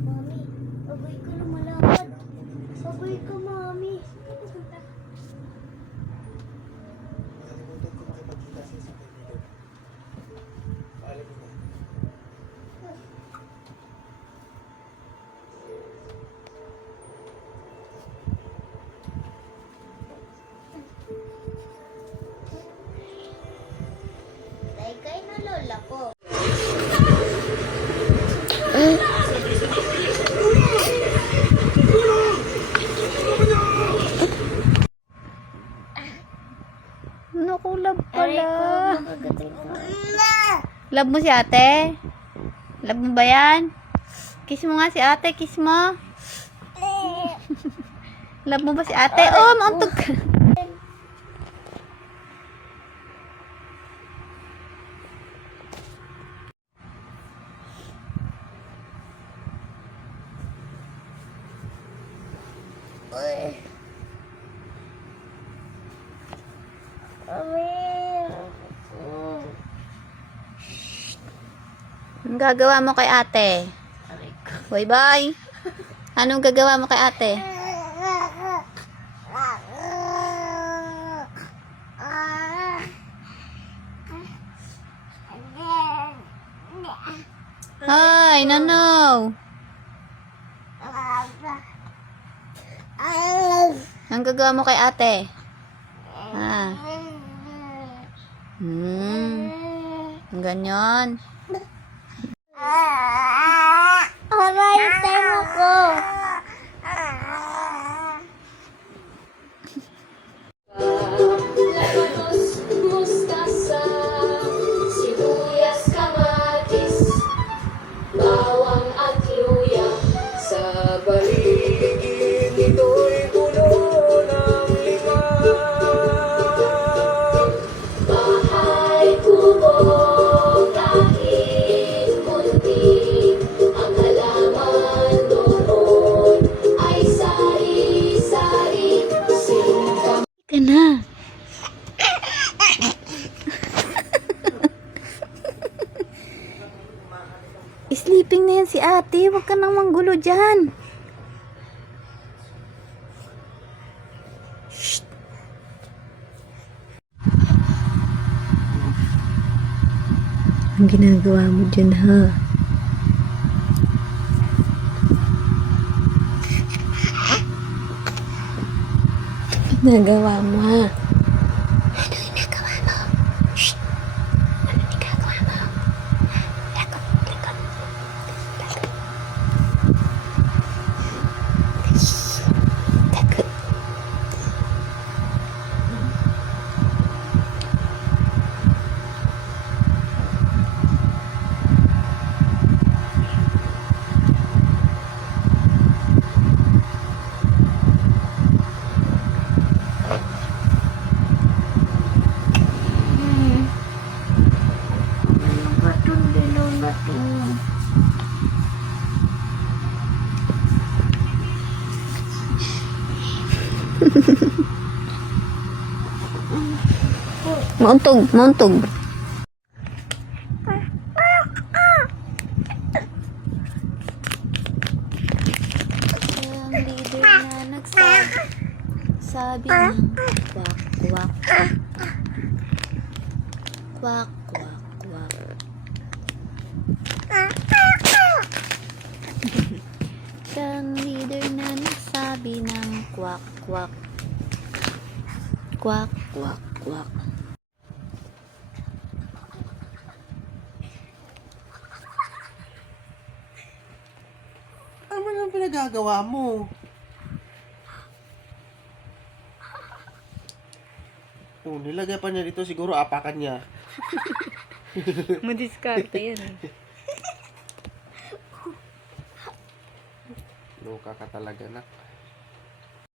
Mami, agoy ka lumalakad. Agoy ka, Mami. Nakalimutan ko makipagkita sa isang kaibigan. Paalam mo na. Tay kay na lola ko. Naku, love pala. Magating ka. Love mo si ate? Love mo ba yan? Kiss mo nga si ate, kiss mo. Love mo ba si ate? Oh, mauntog ka. Anong gagawa mo kay ate? Bye-bye. Anong gagawa mo kay ate? Hi, Nanaw. Anong gagawa mo kay ate? Ah. Ganyan. Aray, tayo mo ko. Labanos, mustasa, sibuyas, kamatis, bawang at luya. Sa Paligid nito'y puno ng liman. bahay kubo, kahit munti, ang halaman doon ay sari-sari. Singkang Ka na. Sleeping na yan si ate. Huwag ka nang manggulo dyan. Shh. Ang ginagawa mo dyan, ha? Ginagawa mo, ha? Ano ginagawa mo? Shh. Ano ginagawa mo? Lakot, lakot. Shh. Lakot. Patuloy lola to. Mauntog, mauntog. Ang leader na nagsabi ng kwak, kwak. Kwak, kwak, kwak. Ang leader na nagsabi ng kwak, kwak. Kwak, kwak, kwak. Ano ang pinagagawa mo? Oh, nilagay pa niya dito, siguro apakan niya. Madiskarte yan. Loka ka talaga, nak.